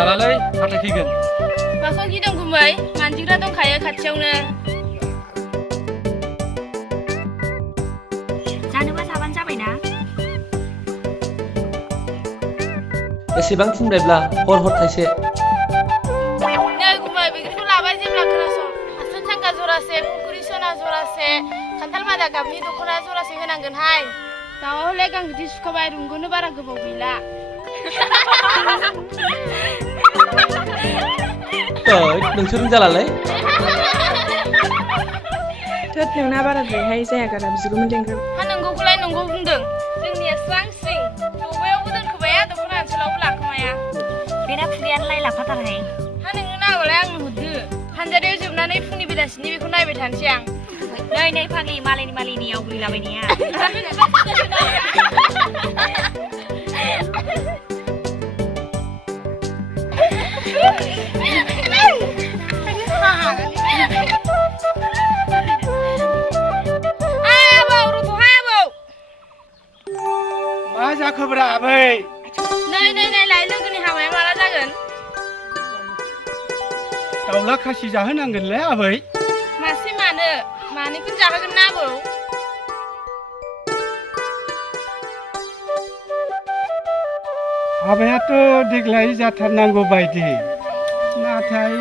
जालालै हाथाय फैगोन माखौ गिदों गुमै मानजिग्रा दंखायो खाथियावनो जानोबा जाबानो जाबायना एसेबां थिनबायब्ला हर थाइसे नै गुमै बैग्रिखौ लाबाय जेब्ला खोनासं आसान सांगा जरासे फुखुरि सना जरासे खान्थाल मादा गाबनि दख'ना जरासे होनांगोनहाय दाउआ हले गांगुथि सुखाबाय रुंगोनो बारा गोबाव गैला नोंसोर जालालै थोद नोंना बाराद्रायहाय जायागारा बिदिखौ मोनदेंगोन हा नंगौखौलाय नंगौ बुंदों जोंनिया स्रां स्रिं जौबायावबो दोनखोबाया दख'ना ओनसोलावबो लाखोमाया बेना खुगायानोलाय लाफाथारहाय हा नोंनो नांगौलाय आंनो हरदो फानजारियाव जोबनानै फुंनि बेलासिनि बेखौ नायबाय थानोसै आं नै फाग्लि मालायनि आवग्रिलाबायनाया मा जाखोब्रा आबै नै लाय लोगोनि हाबाया माला जागोन दाउला खासि जाहोनांगोनलै आबै मासे मानैखौनो जाहोगोन ना आबौ हाबायाथ' देग्लाय जाथारनांगौ बायदि नाथाय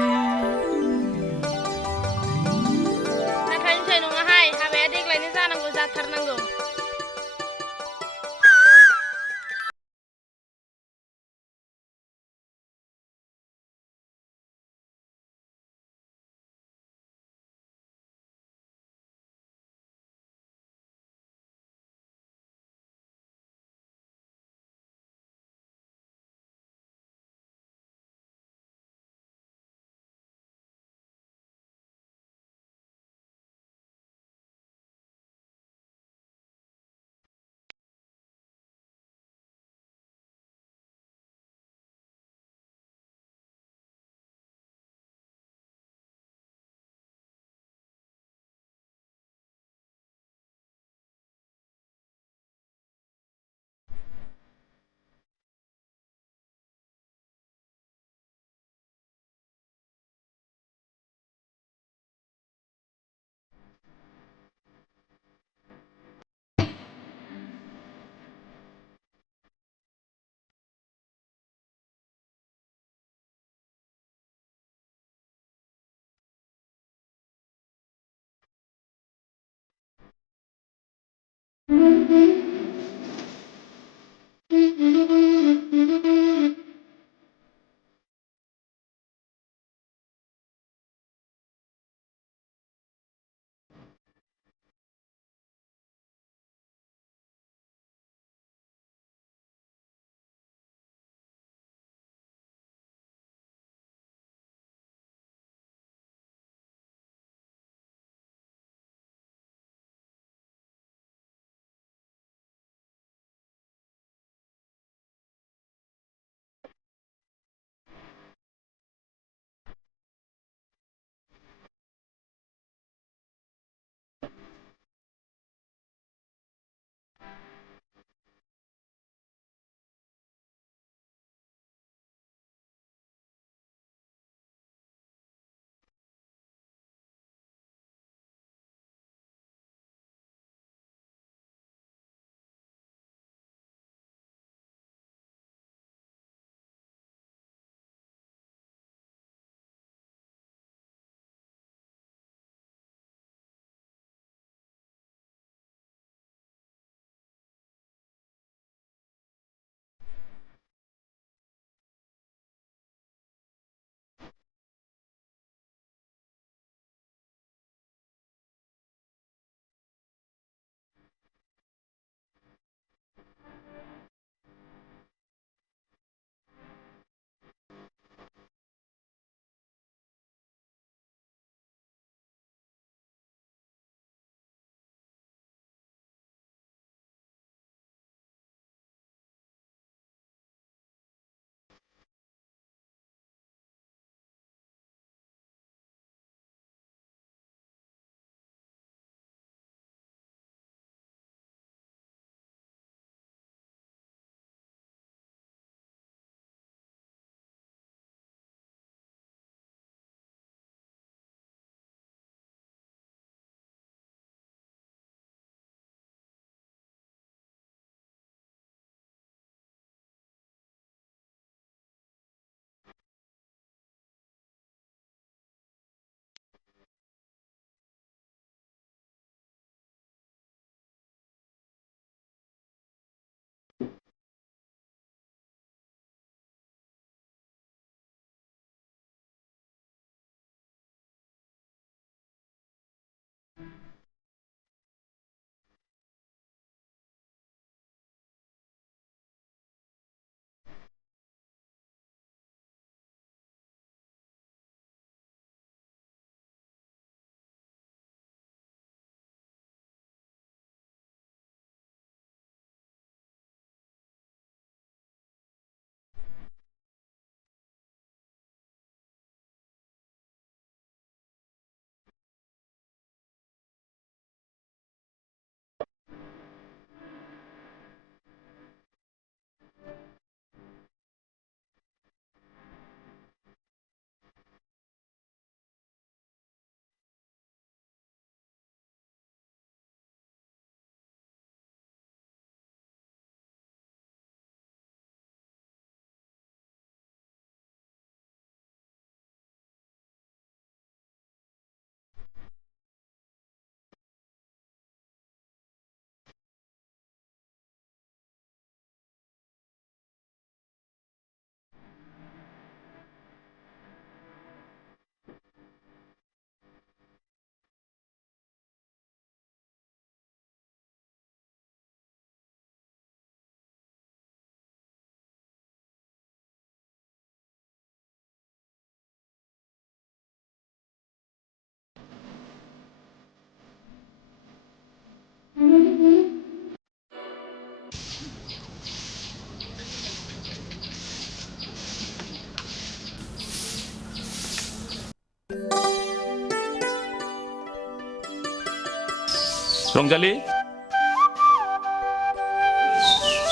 रंजाली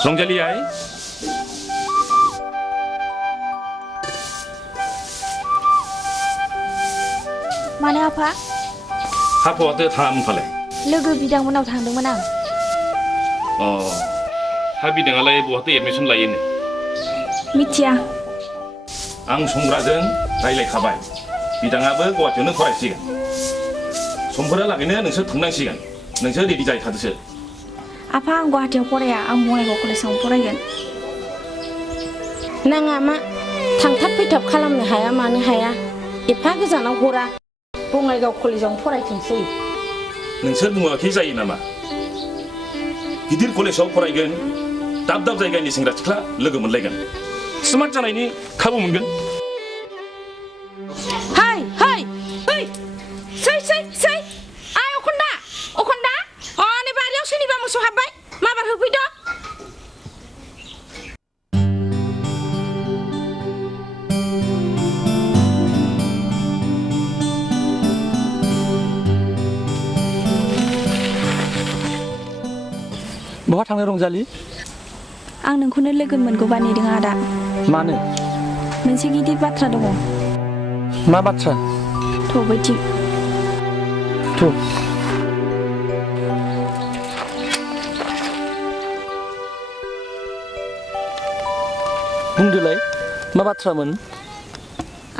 रंजाली आइ मानो आफा हाफावाथो थाङामोनफालाय लोगो बिदांमोनाव थांदोंमोन आं अ हा बिदाङालाय बहाथो एडमिसन लायोनो मिथिया आं संग्राजों रायलायखाबाय बिदाङाबो गुवाहाटीयावनो फरायसिगोन समफोरा लागैनो नोंसोर थांनांसिगोन नोंसोर रेडि जाहैखादोसो आफा आं गुवाहाटीयाव फराया आं बङाइगाव कलेजावनो फरायगोन नाङा मा थांथाब फैथाब खालामनो हाया मानो हाया एफा गोजानाव हरा बङाइगाव कलेजावनो फरायथोंसै नोंसोर बुङाखै जायो नामा गिदिर कलेजाव फरायगोन दाब दाब जायगानि सेंग्रा सिख्ला लोगो मोनलायगोन स्मार्ट जानायनि खाबु मोनगोन हाय हाय ओइ सै आय अखन्दा नै बारियाव सोरनिबा मोसौ हाबबाय माबार होफैद' बहा थांनो रंजालि आं नोंखौनो लोगो मोनगौबा नेदों आदा मानो मोनसे गिदिर बाथ्रा दङ मा बाथ्रा थ'बैथिं थ' बुंदोलाय मा बाथ्रामोन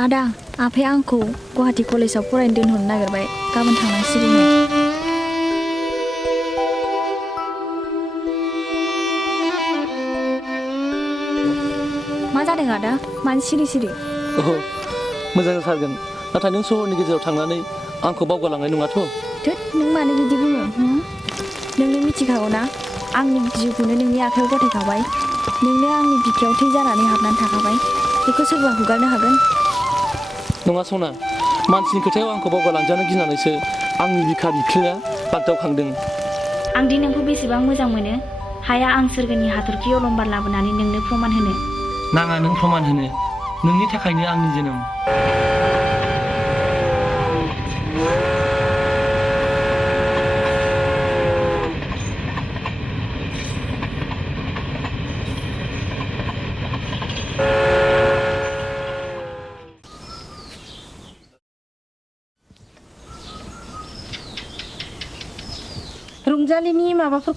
आदा आफाया आंखौ गुवाहाटी कलेजाव फरायनो दोनहरनो नागिरबाय गाबोन थांनांसिगौनो मा जादों आदा मानो सिरि ओहो मोजां जाथारगोन नाथाय नों सहरनि गेजेराव थांनानै आंखौ बावगारलांनाय नङाथ' थोद नों मानो बिदि बुङो नोंनो मिथिखागौ ना आंनि जिउखौनो नोंनि आखायाव गथायखाबाय नोंनो आंनि बिखायाव थै जानानै हाबनानै थाखाबाय बेखौ सोरबा हुगारनो हागोन नङा सना मानसिनि खोथायाव आंखौ बावगारलांजानो गिनानैसो आंनि बिखा बिख्लोआ बागदाव खांदों आं दि नोंखौ बेसेबां मोजां मोनो हाया आं सोरगोनि हाथरखि अलंबार लाबोनानै नोंनो प्रमान होनो नाङा नों प्रमान होनो नोंनि थाखायनो आंनि जोनोम रंजालिनि माबाफोर